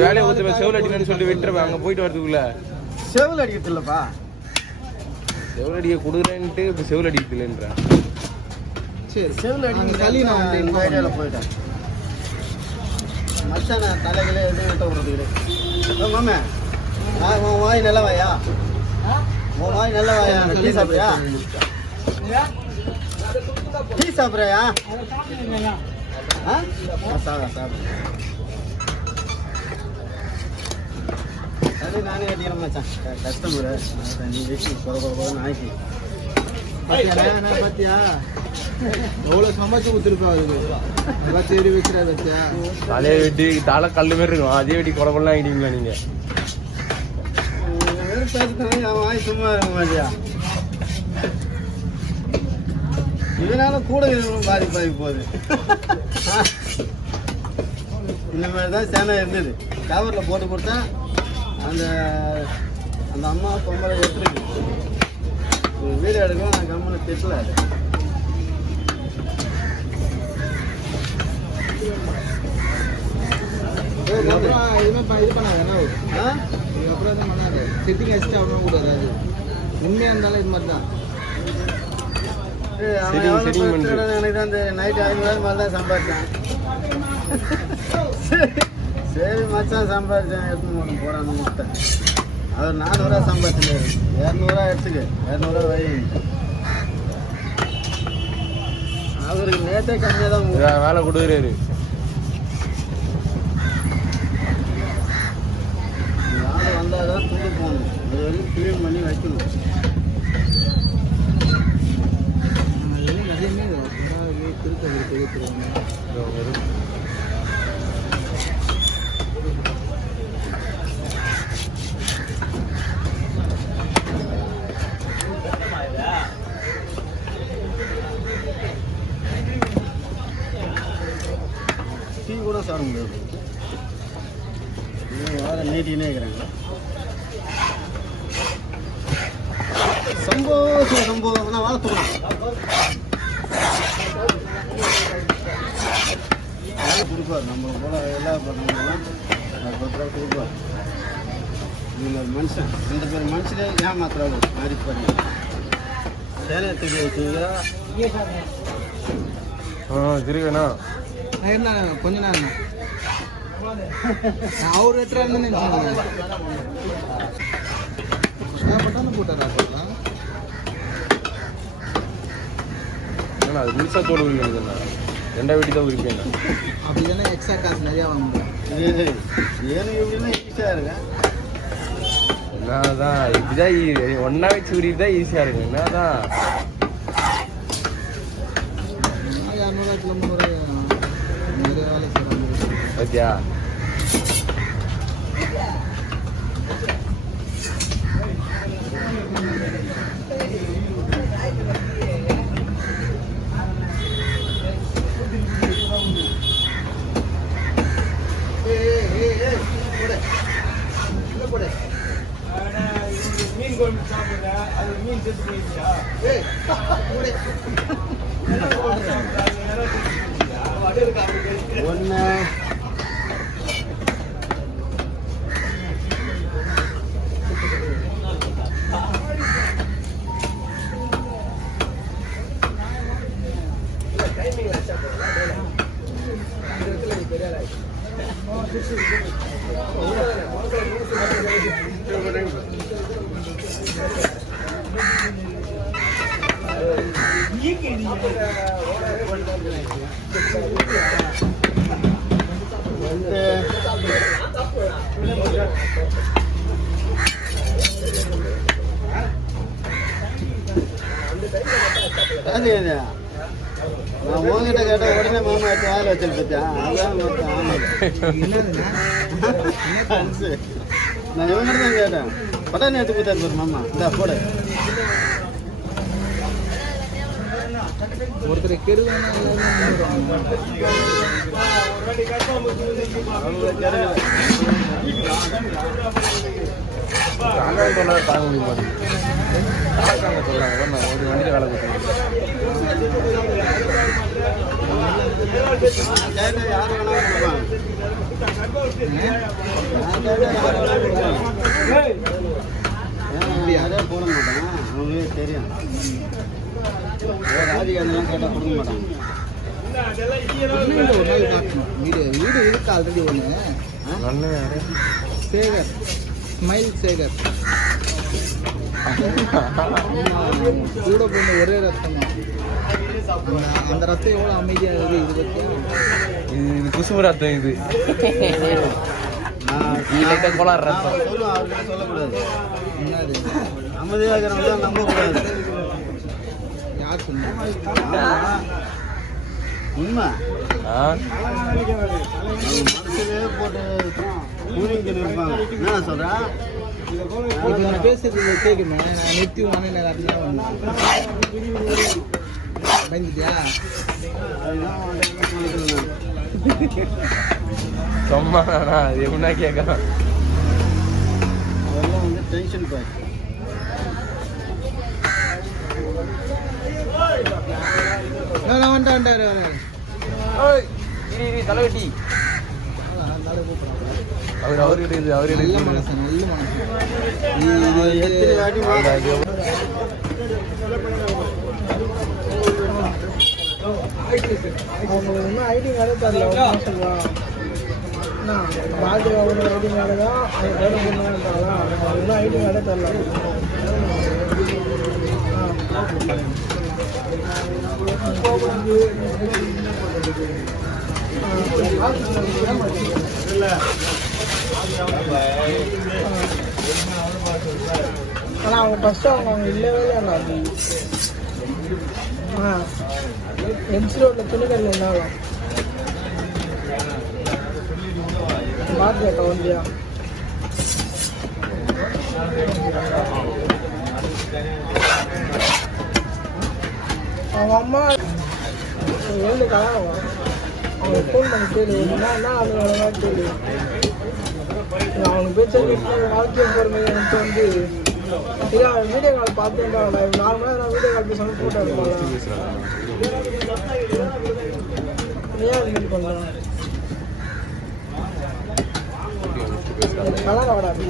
வேலையை ஒருத்தர் செவல் அடிக்கணும்னு சொல்லிட்டு விட்டுருவேன். அங்க போயிட்டு வரதுக்குள்ள செவல் அடிக்கிறது இல்லப்பா, செவல் அடிக்க கொடுக்குறேன்ட்டு இப்போ செவல் அடிக்கிறது இல்லைன்றேன். சரி செவல் அடிக்க நான் இந்த ஐடியாவில் போயிட்டேன். மச்சான தலைகளே எதுவும் விட்ட விடுறது. மாமே உன் வாய் நல்ல வாயா, உன் வாய் நல்ல வாயா. டீ சாப்பிட்றியா, டீ சாப்பிட்றியா? சாப்பிடு. அது நானே கட்டிக்கிறேன் மச்சான், கஸ்டமரு ஆக்கி பார்த்தியா எவ்வளோ சமைச்சு கொடுத்துருப்பா. அதுக்கு தேடி வச்சுடா வச்சா தலையை வெட்டி தலை கல் மாரி இருக்கும், அதே வெட்டி குடப்பெல்லாம் ஆகிட்டீங்களா நீங்க? வாய் சும்மா இருக்க மாட்டியா? இதனால கூட இருக்கணும் பாதிப்பாகி போகுது. இந்த மாதிரி தான் சேனை இருந்தது. கவரில் போட்டு கொடுத்தா அந்த அந்த அம்மா பொம்பளை எடுத்துருக்கு வீடு எடுக்கணும். நான் கம்மனை திட்டல. இதுக்கப்புறம் இது பண்ணாது என்ன இதுக்கப்புறம் எதுவும் பண்ணாது. செட்டிங் வச்சுட்டு அவ்வளோ கூடாது. அது உண்மையாக இருந்தாலும் இது மாதிரி தான். எனக்கு தான் இந்த நைட்டு 5,000 மேலே தான் சம்பாதிச்சேன். சரி மச்சான் சம்பாதிச்சேன், எடுத்துன்னு போகிறான்னு முட்டேன். அவர் 400 சம்பாதிச்சிட்டாரு. 200 எடுத்துக்கு, 200 வை. அவருக்கு நேற்றே கம்மியாக தான் வேலை கொடுக்குறாரு. யாரும் வந்தால் தான் துண்டு போகணும். அது வரைக்கும் க்ளீன் பண்ணி வைக்கணும். டீ கூட சாப்பிட முடியாது. வேறு நீட்டினே இருக்கிறாங்க. சம்பவம் சம்பவம் வாழ தூக்கணும். கொடுப்பார் நம்ம போல எல்லா பண்ணலாம். 10 ரூபா கொடுப்பார். நீங்கள் ஒரு மனுஷன் 2 பேர் மனுஷனே ஏமாத்துறாங்க. மாதிரி பண்ணி சேனத்துக்கு வச்சுங்களா திருவேண்ணா என்ன கொஞ்ச நேரம் அவர் எத்தனை பட்டான போட்டாரா? அது முழுசா தோல் உரிக்கணுதுண்ணா. 2 வீட்டு தான் உரிப்பேன். அப்படி தானே எக்ஸ்ட்ரா காசு நிறையா வாங்க முடியும். ஏன்னு எப்படின்னா ஈஸியாக இருக்கு. என்னதான் இப்படிதான் ஒன்னா வச்சு உரிதான் தான் ஈஸியாக இருக்கு. என்னதான் 200 கிலோமீட்டர் நிறைய வேலை செய்கிறாங்க. ஓகே மீன் குழம்பு சாப்பிடுற அது மீன் செத்து போயிடுச்சா? ஒன்று நான் உங்ககிட்ட கேட்டால் உடனே மாமா எடுத்து வாயில் வச்சு பத்தியா? அதான் நான் இவங்கிட்ட தான் கேட்டேன். பட்டாணி எடுத்து கொடுத்தாரு பாரு மாமா. இந்த போட ஒருத்தர் கெடுவாங்க. அண்ணன் சொல்ல தாங்க முடிய மாட்டேங்குது. காக்காங்க சொல்லாங்க நான் ஒரு வண்டியில் வேலை கொடுத்துருக்கேன். யார் வேணாலும் யாரே போட மாட்டான், அவங்களே தெரியும். ராஜகாந்தெல்லாம் கேட்டால் கொடுக்க மாட்டாங்க. வீடு இருக்கு ஆல்ரெடி ஒன்று. அண்ணன் யாரு? சேகர், ஸ்மைல் சேகர். கூட போன ஒரே ரத்தம். அந்த ரத்தம் எவ்வளோ அமைதியாக இருக்குது. இது பற்றி இது குசும ரத்தம். இது கோளாறு ரத்தம். சொல்லுவோம், அவர்கிட்ட சொல்லக்கூடாது. என்னது அமைதியாக இருக்கிறவங்க தான் நம்பக்கூடாது. யார் சொன்னா உண்மை? மனசுலேயே போட்டு ஊழிங்க இருப்பாங்க. என்ன சொல்கிறேன்? நான் பேசுறது கேட்குமே. நான் நிறுத்தி வாங்க பயந்துட்டியா? சும்மா அது எப்படின்னா கேட்கலாம். அதெல்லாம் வந்து டென்ஷன் பேக். வந்துட்டாரு தலைவட்டி. அவர்கிட்ட இது நல்ல மனசு, நல்ல மனசு. அவங்களுக்கு இன்னும் ஐடி கார்டே தரல. சொல்லுவான் பாட்டு அவங்க ஐடி கார்டு தான் அவங்க பேர் இருந்தாங்களா, அவங்க இன்னும் ஐடி கார்டே தரல. ஆனால் அவங்க ஃபஸ்ட்டு அவங்க இல்லவே இல்லை. எம்சி ரோட்டில் துணிக்கல் இருந்தாலும் பார்த்துக்கா வண்டியா. அவங்க அம்மா எழுந்து கலாவும் அவங்க ஃபோன் பண்ணி கேளு என்ன அது கேளு. அவனுக்கு பேச்ச வாழ்க்கை போகிற எனக்கு வந்து இல்லை வீடியோ கால் பார்த்துருந்தாங்க. நார்மலாக நான் வீடியோ கால் பேச ஃபோட்டோ எடுப்பாங்க. ஏன் அது மீட் பண்ணுறேன் கலர் ஆடாது.